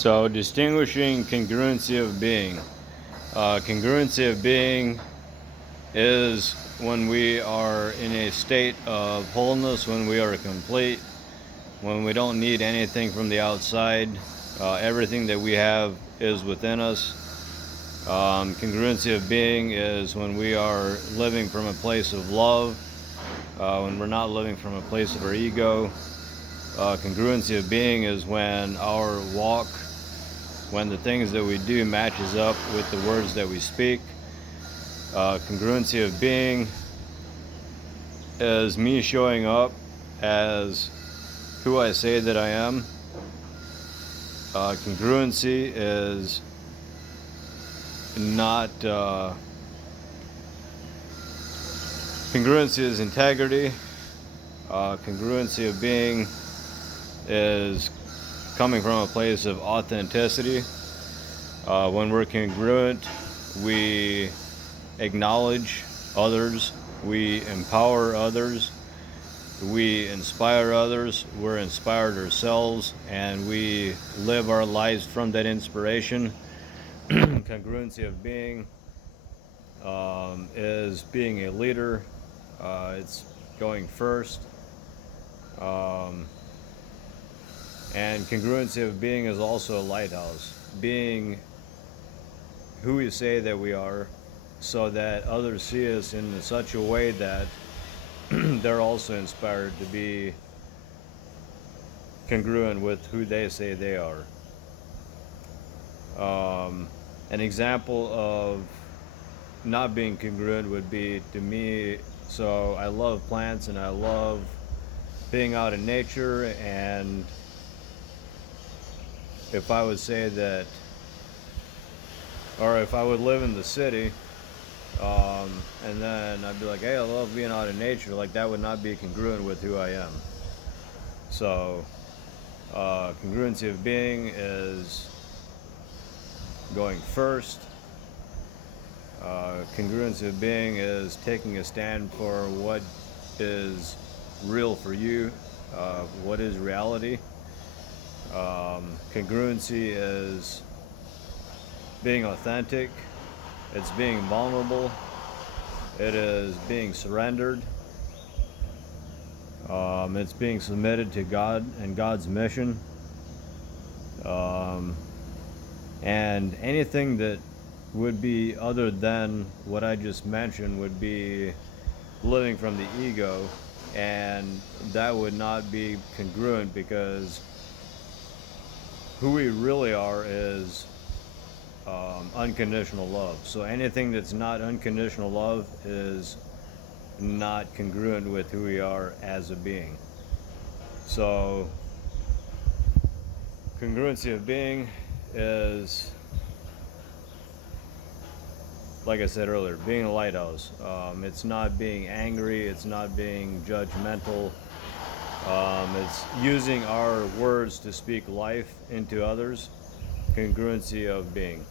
So, distinguishing congruency of being. Congruency of being is when we are in a state of wholeness, when we are complete, when we don't need anything from the outside. Everything that we have is within us. Congruency of being is when we are living from a place of love, when we're not living from a place of our ego. Congruency of being is when our walk, when the things that we do matches up with the words that we speak. Congruency of being is me showing up as who I say that I am. Congruency is not congruency is integrity. Congruency of being is coming from a place of authenticity. When we're congruent, we acknowledge others, we empower others, we inspire others, we're inspired ourselves, and we live our lives from that inspiration. Congruency of being is being a leader. It's going first. And congruency of being is also a lighthouse. Being who we say that we are, so that others see us in such a way that they're also inspired to be congruent with who they say they are. An example of not being congruent would be, to me, so I love plants and I love being out in nature, and if I would say that, or if I would live in the city, and then I'd be like, hey, I love being out in nature, like that would not be congruent with who I am. So, congruency of being is going first. Congruency of being is taking a stand for what is real for you, what is reality. Congruency is being authentic, it's being vulnerable, it is being surrendered, it's being submitted to God and God's mission. And anything that would be other than what I just mentioned would be living from the ego, and that would not be congruent, because who we really are is unconditional love. So anything that's not unconditional love is not congruent with who we are as a being. So congruency of being is, like I said earlier, being a lighthouse. It's not being angry, it's not being judgmental. It's using our words to speak life into others. Congruency of being.